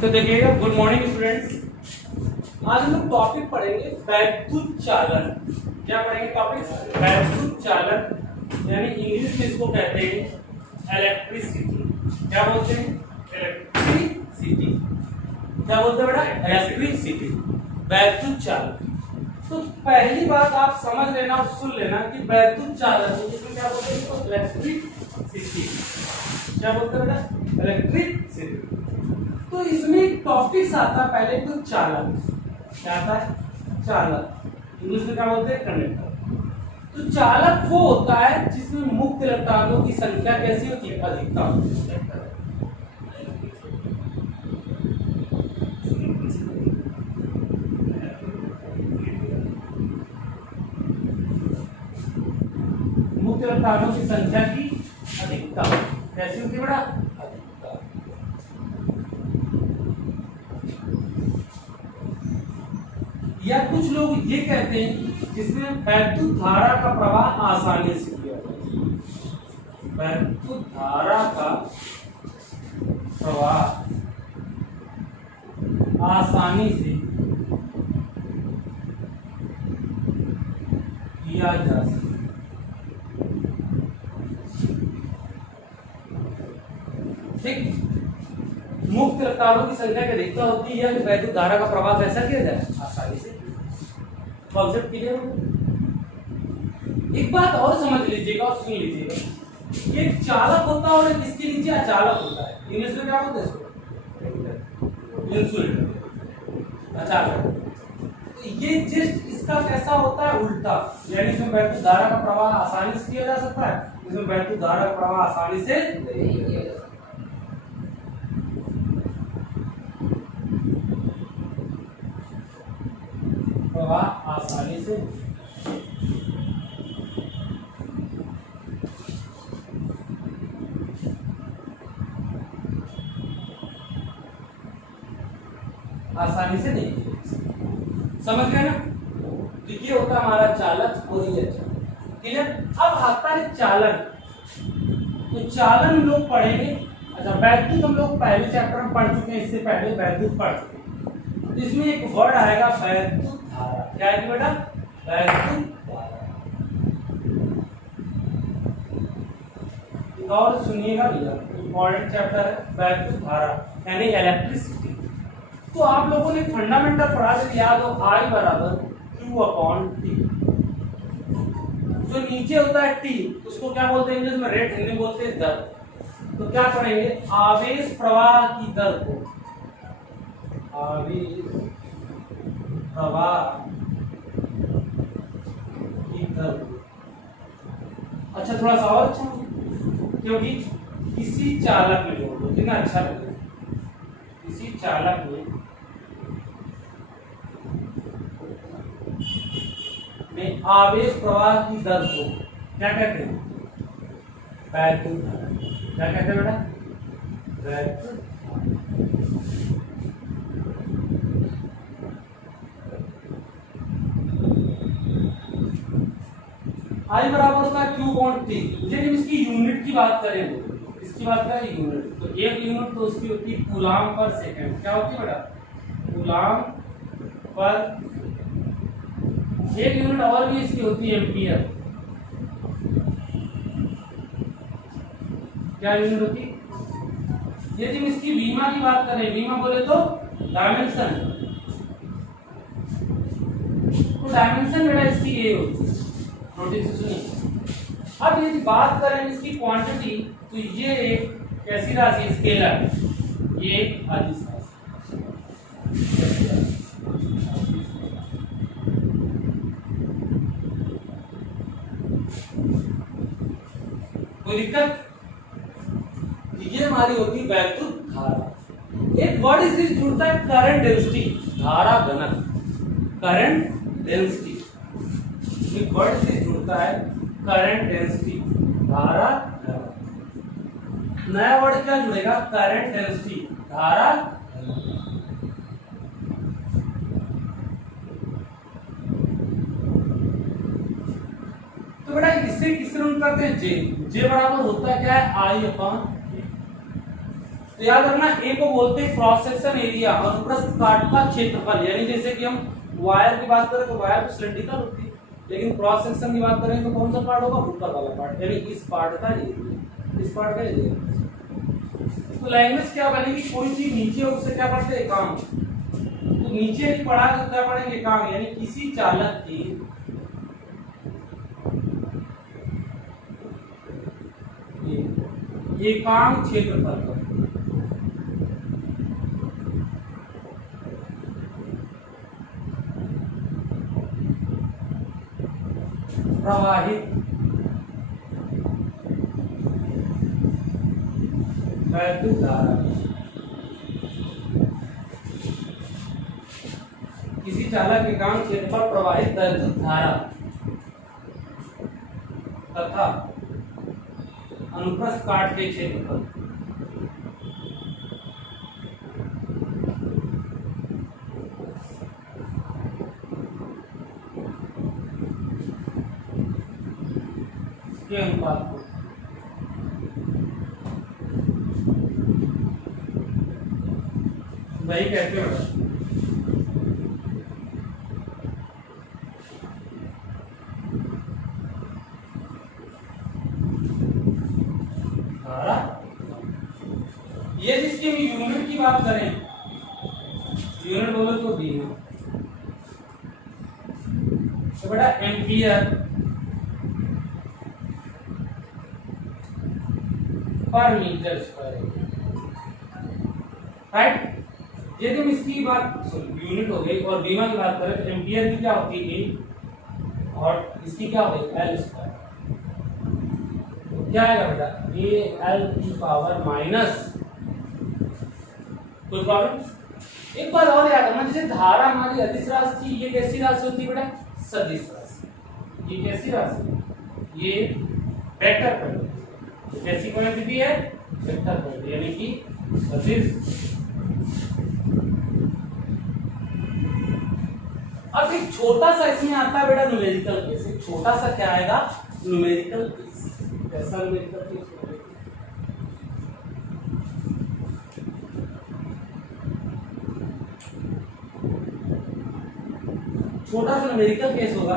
तो देखिएगा, good morning students. आज हम लोग टॉपिक पढ़ेंगे वैद्युत चालन। क्या पढ़ेंगे टॉपिक? वैद्युत चालन, यानी इंग्लिश में इसको कहते हैं इलेक्ट्रिसिटी। क्या बोलते हैं? इलेक्ट्रिसिटी। क्या बोलते हैं बेटा? इलेक्ट्रिसिटी, वैद्युत चालन। तो पहली बात आप समझ लेना और सुन लेना कि वैद्युत चालन इसमें क्या बोलते हैं? इसको इलेक्ट्रिसिटी। क्या बोलते हैं बेटा? इलेक्ट्रिसिटी। तो इसमें एक टॉपिक्स आता है पहले तो चालक। क्या आता है? चालक। इंग्लिश में क्या बोलते हैं? कंडक्टर। तो चालक वो होता है जिसमें मुक्त इलेक्ट्रॉनों की संख्या कैसी होती है? अधिकतम। मुक्त इलेक्ट्रॉनों की संख्या की अधिकतम कैसी होती है बेटा? या कुछ लोग ये कहते हैं जिसमें वैद्युत धारा का प्रवाह आसानी से किया जाता है। वैद्युत धारा का प्रवाह आसानी से किया जा सकता है। ठीक, मुक्त इलेक्ट्रॉनों की संख्या की अधिकता होती है कि वैद्युत धारा का प्रवाह कैसा किया जाए? आसानी से। कॉन्सेप्ट क्लियर हो? एक बात और समझ लीजिएगा और सुन लीजिएगा, ये चालक होता है और इसके नीचे अचालक होता है। इंग्लिश में क्या बोलते हैं इसको? इंसुलेटर, अचालक। तो ये जस्ट इसका कैसा होता है? उल्टा, यानी इसमें वैद्युत धारा का प्रवाह आसानी से किया जा सकता है, इसमें वैद्युत धारा का प्रवाह आसानी से नहीं किया जा सकता। प्रवाह आसानी से नहीं। समझ गए ना? तो ये होता है हमारा चालक और ये चालक। क्लियर? अब आता है चालन। तो चालन लोग पढ़ेंगे। अच्छा, वैद्युत हम लोग पहले चैप्टर में पढ़ चुके हैं, इससे पहले वैद्युत पढ़ चुके हैं। तो इसमें एक वर्ड आएगा वैद्युत धारा। क्या है बेटा? वैद्युत धारा। और सुनिएगा भैया, इंपॉर्टेंट चैप्टर है वैद्युत धारा यानी इलेक्ट्रिसिटी। तो आप लोगों ने फंडामेंटल पढ़ा है, याद हो, I बराबर Q/T। जो नीचे होता है T, उसको क्या बोलते हैं इंग्लिश में? रेट, हिंदी में बोलते हैं दर। तो क्या पढ़ेंगे? आवेश प्रवाह की दर को, आवेश प्रवाह की दर। अच्छा, थोड़ा सा और अच्छा, क्योंकि किसी चालक में जोड़ दो, कितना अच्छा लगे। किसी चालक में आवेश प्रवाह की दर को क्या कहते हैं? वैद्युत धारा। क्या कहते हैं बेटा? वैद्युत। I बराबर होता है Q/T। लेकिन इसकी यूनिट की बात करें, इसकी बात करें यूनिट, तो एक यूनिट तो उसकी होती है कूलाम पर सेकंड। क्या होती है बेटा? कूलाम पर। एक यूनिट और भी इसकी होती है एम्पियर। क्या यूनिट होती? यदि हम इसकी वीमा की बात करें, वीमा बोले तो डायमेंशन। तो डायमेंशन बेटा इसकी ये होती है। नोटिस से सुनिए। अब यदि बात करें इसकी क्वांटिटी, तो ये एक कैसी राशि? स्केलर। ये एक अदिश राशि। कोई दिक्कत? ये हमारी होती वैद्युत धारा। एक वर्ड इससे जुड़ता है करंट डेंसिटी, धारा घनत्व। करंट डेंसिटी एक वर्ड से जुड़ता है करंट डेंसिटी, धारा घनत्व। नया वर्ड क्या जुड़ेगा? करंट डेंसिटी, धारा घनत्व। तो बेटा इससे किससे रूल करते हैं? जे। जे बराबर होता है क्या है? I/, तो याद रखना ए को बोलते हैं क्रॉस सेक्शन एरिया, अनुप्रस्थ काट का क्षेत्रफल। यानी जैसे कि हम वायर की बात करें तो वायर तो सिलिंड्रिकल होती है, लेकिन क्रॉस सेक्शन की बात करें तो कौन सा पार्ट होगा, ऊपर वाला पार्ट, यानी इस पार्ट का एरिया, इस पार्ट का एरिया। तो लैंग्वेज क्या बनेगी, कोई चीज नीचे हो उससे क्या पढ़ते हैं, काम। तो नीचे की पढ़ा तो क्या पढ़ेंगे, काम। यानी किसी चालक की एकांक क्षेत्रफल पर प्रवाहित वैद्युत धारा, किसी चालक एकांक क्षेत्र पर प्रवाहित वैद्युत धारा तथा अनुप्रस्थ काट के क्षेत्रफल के अनुपात को वही कहते हैं। ये जिसकी हम यूनिट की बात करें, यूनिट बोलो तो दी है, तो बेटा ampere per metre square, right. यदि हम इसकी बात यूनिट हो गई और बीमा की बात करें तो एम्पियर की क्या होती है ए और इसकी क्या होगी एल स्क्वायर। तो क्या आएगा बेटा ए एल की पावर माइनस, कोई प्रॉब्लम। एक बार और याद रखना, जैसे धारा हमारी अदिश राशि थी, ये कैसी राशि होती है बेटा, सदिश राशि। ये कैसी राशि, ये वेक्टर क्वांटिटी, कैसी क्वांटिटी है, वेक्टर क्वांटिटी, यानी कि सदिश। अब एक छोटा सा इसमें आता है बेटा न्यूमेरिकल केस, एक छोटा सा क्या आएगा, न्यूमेरिकल केस। कैसा न्यूमेरिकल केस, छोटा सा न्यूमेरिकल केस होगा,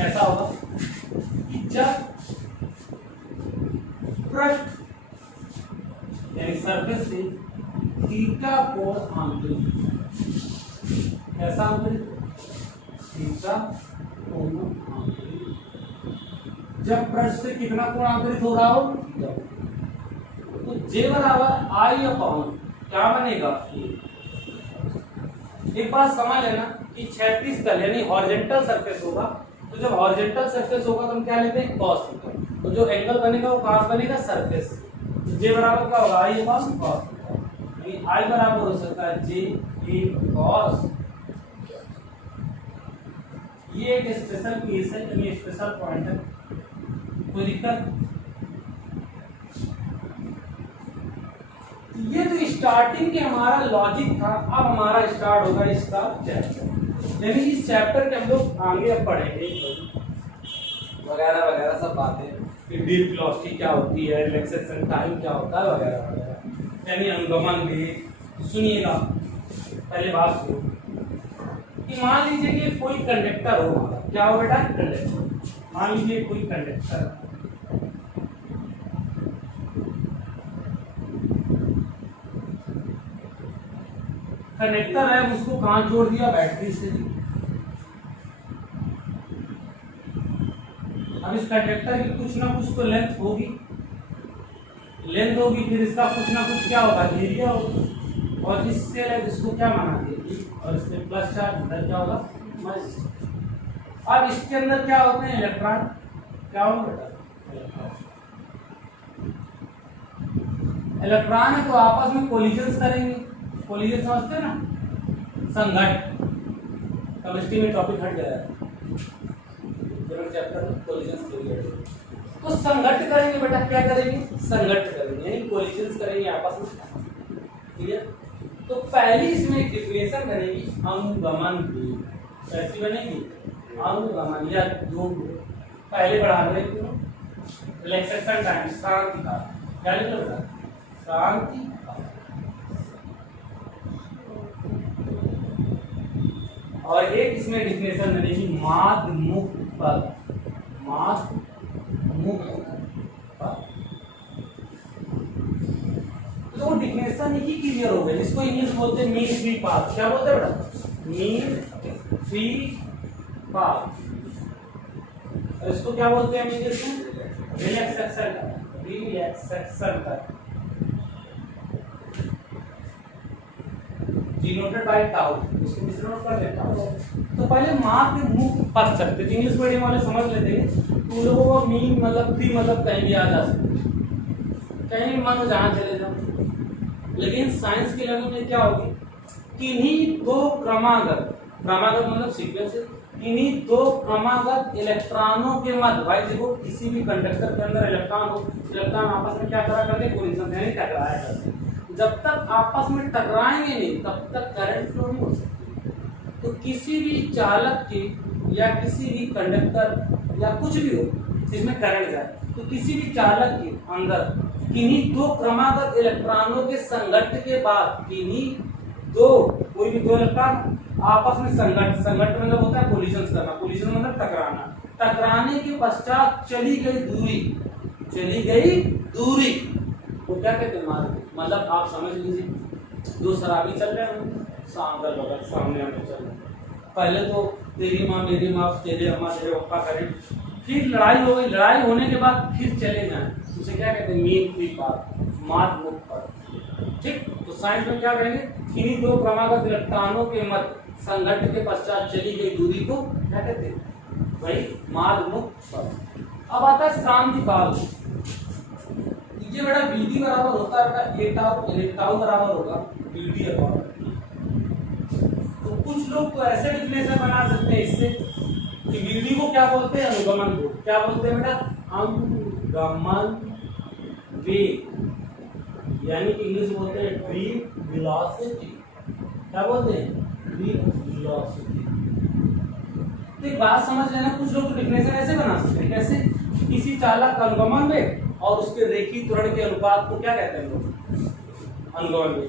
ऐसा होगा कि जब पृष्ठ यानी सरफेस से थीटा कोण आंतरिक, कैसा आंतरिक, थीटा कोण आंतरिक, जब पृष्ठ से कितना कोण आंतरिक हो रहा हो, तो जे बराबर आई अपॉन क्या बनेगा, एक बात समझ लेना कि क्षैतिज तल यानी हॉरिजॉन्टल सरफेस होगा, तो जब हॉरिजॉन्टल सरफेस होगा तो हम क्या लेते हैं, cos थीटा। तो जो एंगल बनेगा वो कहां बनेगा, सरफेस। तो जे बराबर क्या होगा, आई अपॉन cos थीटा, यानी आई बराबर हो सकता है जे ए cos। ये एक स्पेशल केस है, यानी स्पेशल पॉइंट है, कोई दिक्कत। ये तो स्टार्टिंग के हमारा लॉजिक था, अब हमारा स्टार्ट होगा इसका चैप्टर। यानी इस चैप्टर के हम लोग आगे अब पढ़ेंगे वगैरह वगैरह सब बातें, कि डीप वेलोसिटी क्या होती है, रिलैक्सेशन टाइम क्या होता है वगैरह वगैरह, यानी अनुगमन भी। सुनिएगा, पहले बात सुनो कि मान लीजिए कि कोई कंडक्टर हो, क्या हो बेटा, कंडक्टर। मान लीजिए कोई कंडक्टर कनेक्टर है, उसको कहां जोड़ दिया, बैटरी से। अब इस कंडक्टर की कुछ ना कुछ तो लेंथ होगी, फिर इसका कुछ ना कुछ क्या होगा, एरिया होगा, और जिससे जिसको क्या माना देगी, और इसमें प्लस चार्ज, इधर क्या होगा, माइनस। अब इसके अंदर क्या होते हैं, इलेक्ट्रॉन। क्या होगा बेटा, इलेक्ट्रॉन है, तो आपस में कोलिजन करेंगे। कोलिजन समझते हैं ना, संघट। केमिस्ट्री में टॉपिक हट गया है, चैप्टर में कोलिजन थ्योरी। तो संघट करेंगे बेटा, क्या करेंगे, संघट करेंगे, यानी कोलिजन करेंगे आपस में, ठीक है। तो पहली इसमें एक डिफिनेशन बनेगी अनुगमन की, कैसी बनेगी, अनुगमन, या जो पहले बढ़ा रहे रिलैक्सेशन टाइम, शांति का, क्या लिखो बेटा, शांति। और एक इसमें डिफिनेशन मिलेगी माद मुक्त पद, माद मुक्त पद। तो वो डिफिनेशन ही क्लियर हो गई। इसको इंग्लिश बोलते हैं मीन फ्री पाथ। क्या बोलते हैं बेटा? Mean free path. और इसको क्या बोलते हैं इंग्लिश में? रिलैक्सेशन, रिलैक्सेशन का डिनोटेड बाय टाउ। इसको किस नोट कर लेता हूं। तो पहले मार्ग मुक्त पद सकते थे, इंग्लिश मीडियम वाले समझ लेते हैं। तो लोगों को मीन मतलब फ्री मतलब कहीं भी आ जा सकते, कहीं भी मन जहां चले जाओ। लेकिन साइंस के लेवल में क्या होगी? किन्हीं दो क्रमागत, क्रमागत मतलब सीक्वेंस, इन्हीं दो क्रमागत इलेक्ट्रॉनों के मध्य, भाई देखो किसी भी कंडक्टर के अंदर इलेक्ट्रॉन हो, इलेक्ट्रॉन आपस में क्या करा करते हैं? कोलिजन यानी टकराया करते हैं। जब तक आपस में टकराएंगे नहीं तब तक करंट फ्लो नहीं हो सकती। तो किसी भी चालक के या किसी भी कंडक्टर या कुछ भी हो जिसमें करंट जाए, तो किसी भी चालक के अंदर किन्हीं दो क्रमागत इलेक्ट्रॉनों के संघट्ट के बाद, किन्हीं दो, कोई भी दो इलेक्ट्रॉन आपस में संघट्ट, संघट्ट मतलब होता है कोलिजन करना, कोलिजन मतलब टकराना, टकराने के पश्चात चली गई दूरी, चली गई दूरी वो क्या कहते हैं? मार्ग। मतलब आप समझ लीजिए दो शराबी चल रहे हैं, सामने बगल सामने हमें चल रहे, पहले तो तेरी माँ मेरी माँ, तेरे अम्मा तेरे पप्पा करें, फिर लड़ाई हो गई, लड़ाई होने के बाद फिर चले जाए, उसे क्या कहते हैं? मीन फ्री पाथ, मार्ग मुक्त पथ। ठीक, तो साइंस में क्या करेंगे? किन्हीं दो क्रमागत इलेक्ट्रॉनों के मध्य संघट्ट के पश्चात चली गई दूरी को क्या कहते हैं? भाई मार्ग मुक्त पथ। अब आता है शांति काल। ये बड़ा बीडी बराबर होता है ए टाउ, एक टाउ बराबर होगा बीडी अपॉन। तो कुछ लोग तो ऐसे डिफिनेशन बना सकते हैं इससे कि बीडी को क्या बोलते हैं? अनुगमन को। क्या बोलते हैं बेटा? अनुगमन वेग, यानी कि इंग्लिश बोलते हैं ड्रीम वेलोसिटी। क्या बोलते हैं? Dream velocity. तो एक बात समझ लेना, कुछ लोग तो डिफिनेशन ऐसे बना सकते हैं। कैसे? किसी चालक का अनुगमन वेग और उसके रेखीय त्वरण के अनुपात को क्या कहते हैं लोग? अनुगमन वेग।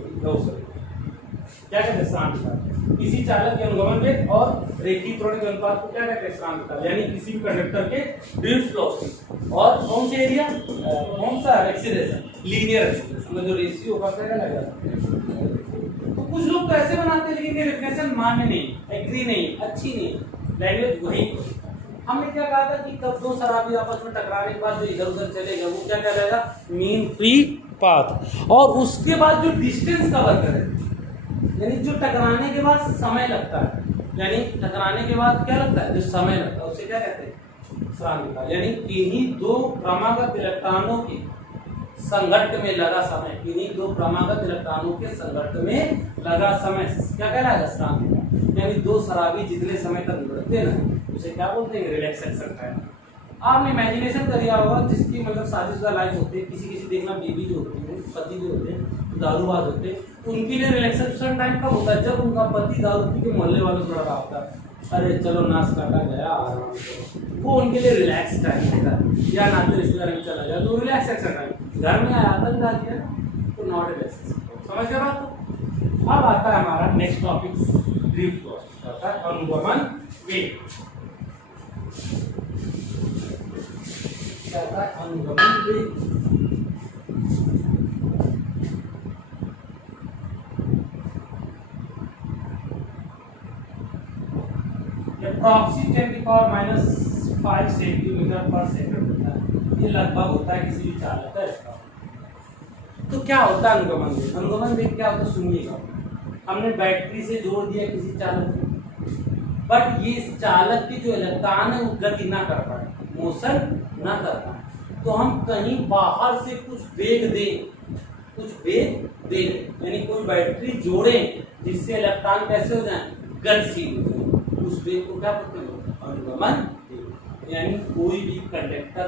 क्या कहते हैं? श्रांतिकाल। किसी चालक के अनुगमन वेग और रेखीय त्वरण के अनुपात को क्या कहते हैं? श्रांतिकाल। यानी किसी भी कंडक्टर के ड्रिफ्ट वेलोसिटी और कौन सा एरिया, कौन सा एक्सीलरेशन, लीनियर एक्सीलरेशन में जो रेशियो होगा क्या लगेगा? तो कुछ लोग तो ऐसे बनाते हैं, लेकिन ये डेफिनेशन मान्य नहीं, एग्री नहीं, अच्छी नहीं, लैंग्वेज वही। हमने क्या कहा था कि कब दो शराबी आपस में टकराने के बाद जो इधर उधर चलेगा वो क्या कहलाएगा? Mean free path. और उसके बाद जो डिस्टेंस कवर करे, यानी जो टकराने के बाद समय लगता है, यानी टकराने के बाद क्या लगता है? जो समय लगता है उसे क्या कहते हैं? श्रांतिकाल। यानी किन्हीं दो क्रमागत इलेक्ट्रॉनों के संघट्ट में लगा समय, किन्हीं दो क्रमागत इलेक्ट्रॉनों के संघट्ट में लगा समय क्या कहलाएगा? श्रांतिकाल। यानी दो शराबी जितने समय तक लड़ते ना उसे क्या बोलते हैं? Relaxation time. आपने इमेजिनेशन करिया होगा जिसकी मतलब शादीशुदा लाइफ होती है, किसी किसी देखना बीवी जो होती है, पति जो होते हैं दारूबाज होते हैं, उनके लिए रिलैक्सेशन टाइम कब होता है? जब उनका पति दारू पी के मोहल्ले वालों से लड़ा होता है, अरे चलो नाश काटा गया आराम करो, वो उनके लिए रिलैक्स टाइम होता है। या नाते रिश्तेदार में चला गया तो रिलैक्सेशन टाइम। घर में आतंक आ गया तो नॉट रिलैक्सेशन। समझ गए बात? अब आता है हमारा नेक्स्ट टॉपिक ड्रिफ्ट वेलोसिटी, आता है अनुगमन वेग। क्या था? अनुगमन वेग। अप्रॉक्सी 10⁻⁵ सेंटीमीटर पर सेकंड होता है, ये लगभग होता है किसी भी चालक का। तो क्या होता है अनुगमन वेग? अनुगमन वेग क्या होता है सुनिएगा। हमने बैटरी से जोड़ दिया किसी चालक को, बट ये इस चालक की जो इलेक्ट्रॉन है वो गति ना कर पाए, मोशन ना कर पाए, तो हम कहीं बाहर से कुछ वेग दें, कुछ वेग दें, यानी कोई बैटरी जोड़ें जिससे इलेक्ट्रॉन कैसे हो जाए? गतिशील हो जाए। उस वेग को क्या बोलते हैं? अनुगमन वेग। यानी कोई भी कंडक्टर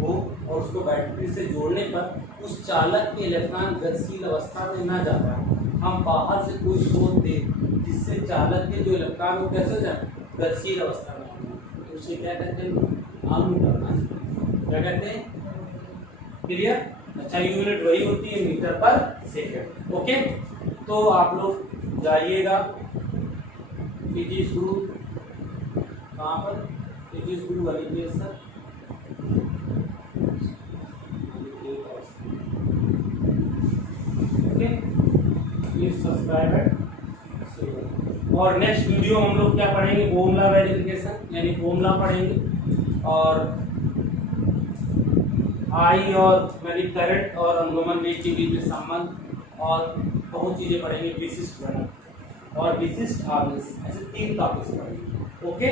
हो और उसको बैटरी से जोड़ने पर उस चालक के इलेक्ट्रॉन गतिशील अवस्था में ना जा पाए, हम बाहर से कोई स्रोत दें जिससे चालक के जो इलेक्ट्रॉन वो कैसे हो जाए? गतिशील अवस्था में, तो उसे क्या कहते हैं? अनुगमन। क्या कहते हैं? क्लियर? अच्छा, यूनिट वही होती है मीटर पर सेकंड। ओके, तो आप लोग जाइएगा इट इज गुरु कहाँ पर, इट इज गुरु वाली place sir, okay please subscribe. और नेक्स्ट वीडियो हम लोग क्या पढ़ेंगे, ओमला वेरिफिकेशन यानी ओमला पढ़ेंगे, और आई और यानी करंट और अनुगमन वेग के बीच में संबंध, और बहुत चीजें पढ़ेंगे, विशिष्ट गणक और विशिष्ट आवेश, ऐसे 3 टॉपिक्स पढ़ेंगे। ओके।